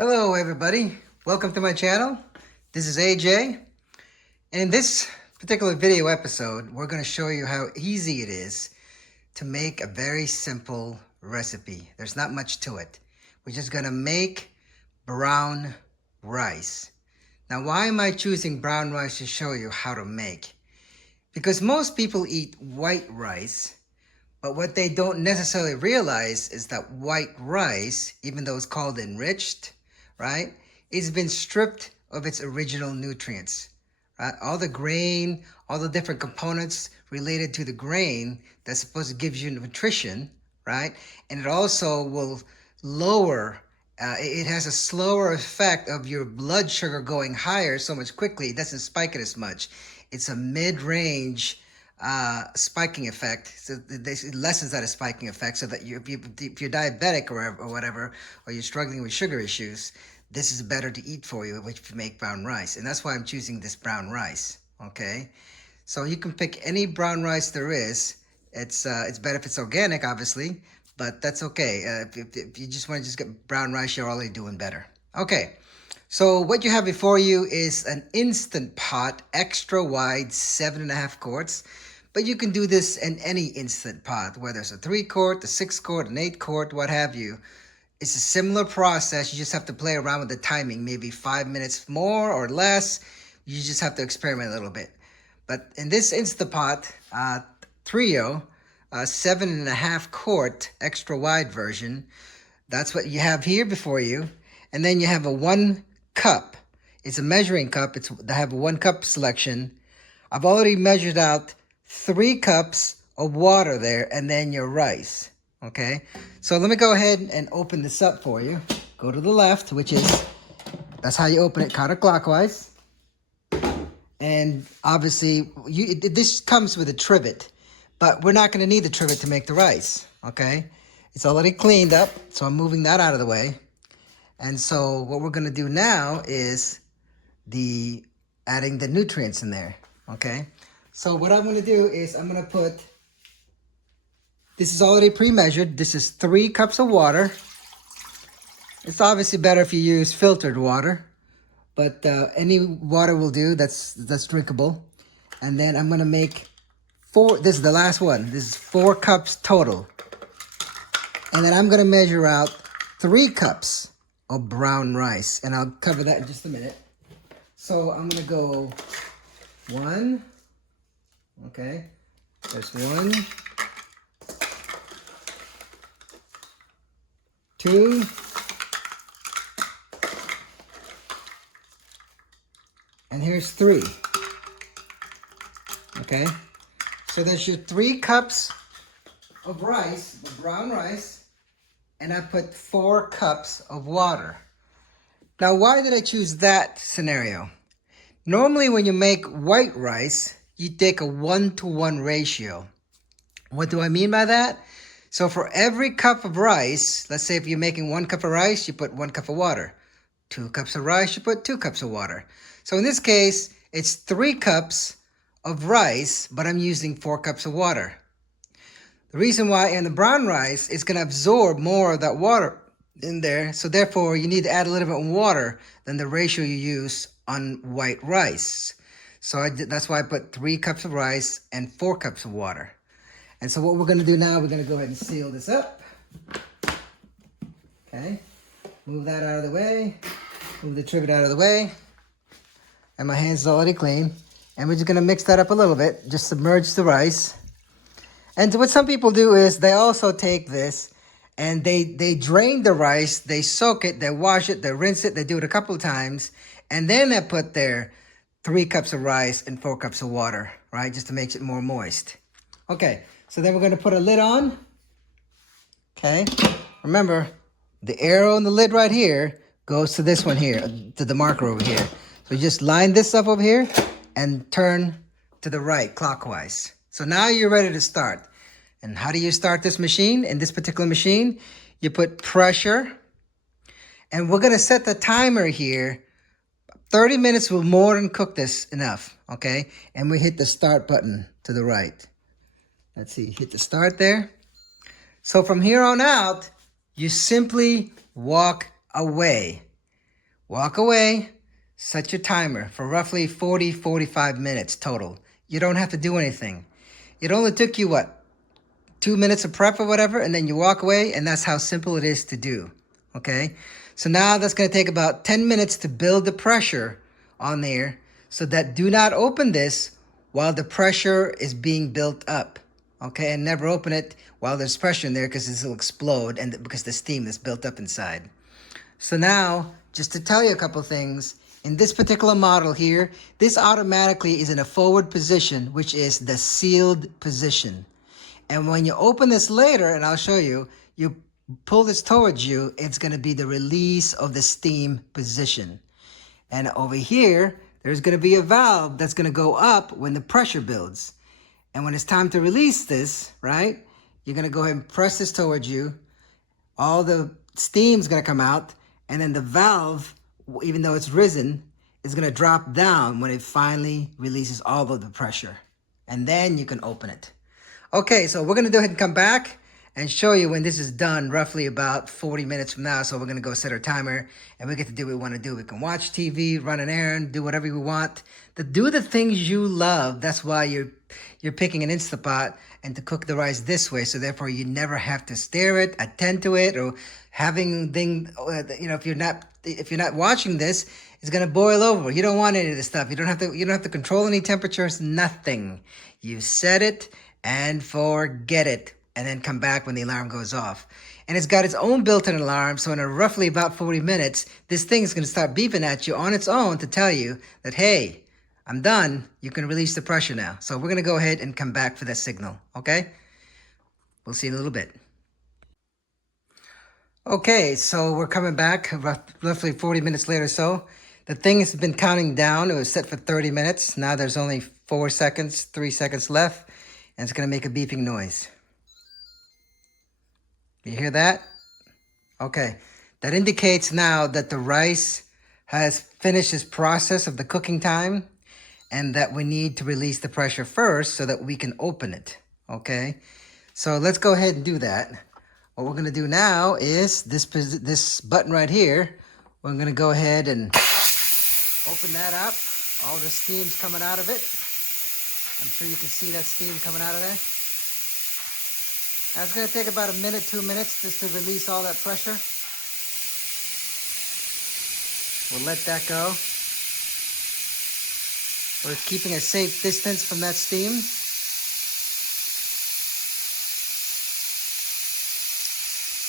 Hello everybody, welcome to my channel. This is AJ, and in this particular video episode we're going to show you how easy it is to make a very simple recipe. There's not much to it. We're just going to make brown rice. Now why am I choosing brown rice to show you how to make? Because most people eat white rice, but what they don't necessarily realize is that white rice, even though it's called enriched, right, it's been stripped of its original nutrients. Right? All the grain, all the different components related to the grain that's supposed to give you nutrition, right? And it also will lower, it has a slower effect of your blood sugar going higher so much quickly. It doesn't spike it as much. It's a mid-range spiking effect. So it lessens that spiking effect so that if you're diabetic or whatever, or you're struggling with sugar issues, this is better to eat for you if you make brown rice. And that's why I'm choosing this brown rice, okay? So you can pick any brown rice there is. It's better if it's organic, obviously, but that's okay. If you just want to just get brown rice, you're already doing better. Okay. So what you have before you is an Instant Pot, extra wide, 7.5 quarts. But you can do this in any Instant Pot, whether it's a 3-quart, a 6-quart, an 8-quart, what have you. It's a similar process. You just have to play around with the timing, maybe 5 minutes more or less. You just have to experiment a little bit. But in this Instant Pot Trio, 7.5 quart extra wide version, that's what you have here before you. And then you have a 1 cup. It's a measuring cup. I have a 1 cup selection. I've already measured out 3 cups of water there, and then your rice. Okay, so let me go ahead and open this up for you. Go to the left, that's how you open it, counterclockwise. And obviously, this comes with a trivet, but we're not going to need the trivet to make the rice. Okay, it's already cleaned up, so I'm moving that out of the way. And so what we're going to do now is adding the nutrients in there, okay? So what I'm going to do is I'm going to put, this is already pre-measured. This is 3 cups of water. It's obviously better if you use filtered water, but any water will do that's drinkable. And then I'm going to make this is the last one. This is 4 cups total. And then I'm going to measure out 3 cups of brown rice, and I'll cover that in just a minute. So I'm gonna go 1, okay, there's 1, 2, and here's 3, okay? So that's your 3 cups of rice, brown rice, and I put 4 cups of water. Now, why did I choose that scenario? Normally, when you make white rice, you take a 1-to-1 ratio. What do I mean by that? So for every cup of rice, let's say if you're making 1 cup of rice, you put 1 cup of water. 2 cups of rice, you put 2 cups of water. So in this case, it's 3 cups of rice, but I'm using 4 cups of water. The reason why in the brown rice, it's going to absorb more of that water in there. So therefore, you need to add a little bit more water than the ratio you use on white rice. So that's why I put 3 cups of rice and 4 cups of water. And so what we're going to do now, we're going to go ahead and seal this up. Okay. Move that out of the way. Move the trivet out of the way. And my hands are already clean. And we're just going to mix that up a little bit. Just submerge the rice. And what some people do is they also take this and they drain the rice, they soak it, they wash it, they rinse it, they do it a couple of times, and then they put their 3 cups of rice and 4 cups of water, right, just to make it more moist. Okay, so then we're going to put a lid on. Okay, remember, the arrow in the lid right here goes to this one here, to the marker over here. So you just line this up over here and turn to the right clockwise. So now you're ready to start. And how do you start this machine? In this particular machine, you put pressure. And we're going to set the timer here. 30 minutes will more than cook this enough, okay? And we hit the start button to the right. Let's see, hit the start there. So from here on out, you simply walk away. walk away, set your timer for roughly 40-45 minutes total. You don't have to do anything. It only took you, what, 2 minutes of prep or whatever, and then you walk away, and that's how simple it is to do. Okay? So now that's going to take about 10 minutes to build the pressure on there, so that do not open this while the pressure is being built up. Okay? And never open it while there's pressure in there, because this will explode, and because the steam that's built up inside. So now, just to tell you a couple things, in this particular model here, this automatically is in a forward position, which is the sealed position. And when you open this later, and I'll show you, you pull this towards you, it's going to be the release of the steam position. And over here, there's going to be a valve that's going to go up when the pressure builds. And when it's time to release this, right, you're going to go ahead and press this towards you. All the steam's going to come out, and then the valve, even though it's risen, is going to drop down when it finally releases all of the pressure. And then you can open it. Okay, so we're going to go ahead and come back and show you when this is done, roughly about 40 minutes from now. So we're going to go set our timer, and we get to do what we want to do. We can watch TV, run an errand, do whatever we want. Do the things you love. That's why you're picking an Instapot and to cook the rice this way. So therefore, you never have to stir it, attend to it, or having if you're not watching this, it's going to boil over. You don't want any of this stuff. You don't have to control any temperatures, nothing. You set it and forget it, and then come back when the alarm goes off. And it's got its own built-in alarm, so in a roughly about 40 minutes, this thing's going to start beeping at you on its own to tell you that, hey, I'm done. You can release the pressure now. So we're going to go ahead and come back for that signal, okay? We'll see you in a little bit. Okay, so we're coming back roughly 40 minutes later or so. The thing has been counting down. It was set for 30 minutes. Now there's only 3 seconds left. And it's going to make a beeping noise. You hear that? Okay. That indicates now that the rice has finished its process of the cooking time, and that we need to release the pressure first so that we can open it. Okay? So let's go ahead and do that. What we're going to do now is this button right here. We're going to go ahead and open that up. All the steam's coming out of it. I'm sure you can see that steam coming out of there. That's going to take about 1 minute, 2 minutes just to release all that pressure. We'll let that go. We're keeping a safe distance from that steam.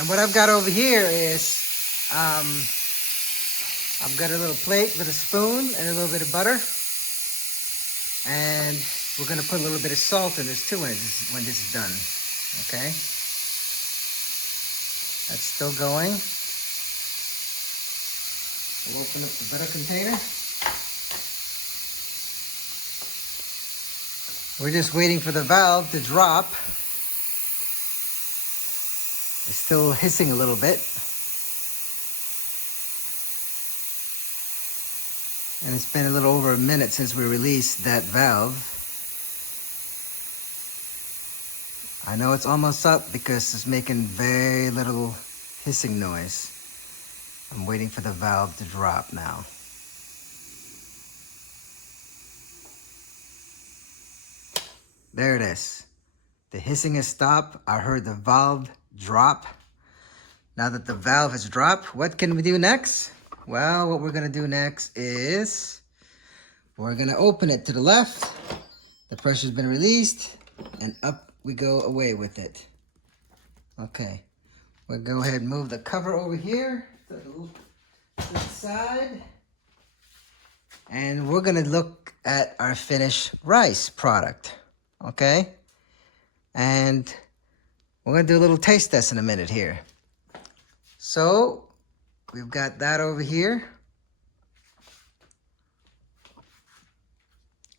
And what I've got over here is, I've got a little plate with a spoon and a little bit of butter. And we're going to put a little bit of salt in this too when this is done. Okay? That's still going. We'll open up the butter container. We're just waiting for the valve to drop. It's still hissing a little bit. And it's been a little over 1 minute since we released that valve. I know it's almost up because it's making very little hissing noise. I'm waiting for the valve to drop now. There it is. The hissing has stopped. I heard the valve drop. Now that the valve has dropped, what can we do next? Well, what we're going to do next is we're going to open it to the left. The pressure's been released, and up we go away with it. Okay. We'll go ahead and move the cover over here to the side. And we're going to look at our finished rice product. Okay? And we're going to do a little taste test in a minute here. So, we've got that over here.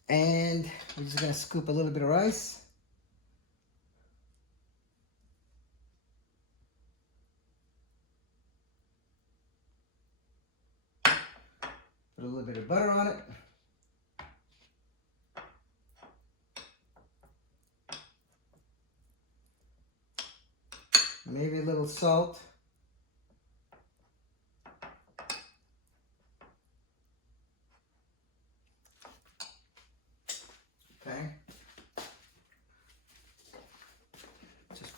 And we're just going to scoop a little bit of rice. Put a little bit of butter on it. Maybe a little salt.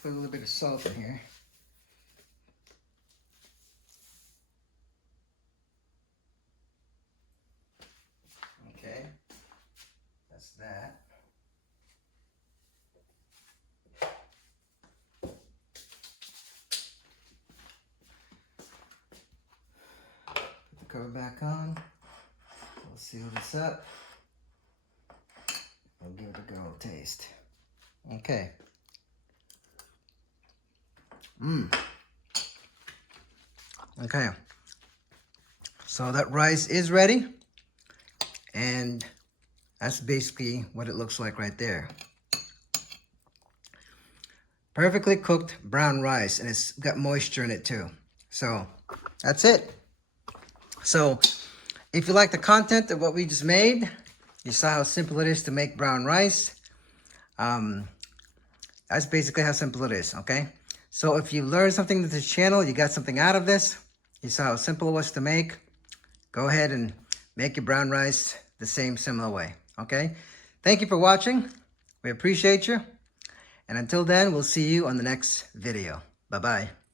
put a little bit of salt in here. Okay, that's that. Put the cover back on. We'll seal this up. I'll give it a good old taste. Okay. Okay. So that rice is ready. And that's basically what it looks like right there. Perfectly cooked brown rice, and it's got moisture in it too. So that's it. So if you like the content of what we just made, you saw how simple it is to make brown rice. That's basically how simple it is, okay? So if you learned something with this channel, you got something out of this, you saw how simple it was to make, go ahead and make your brown rice the same similar way, okay? Thank you for watching. We appreciate you. And until then, we'll see you on the next video. Bye-bye.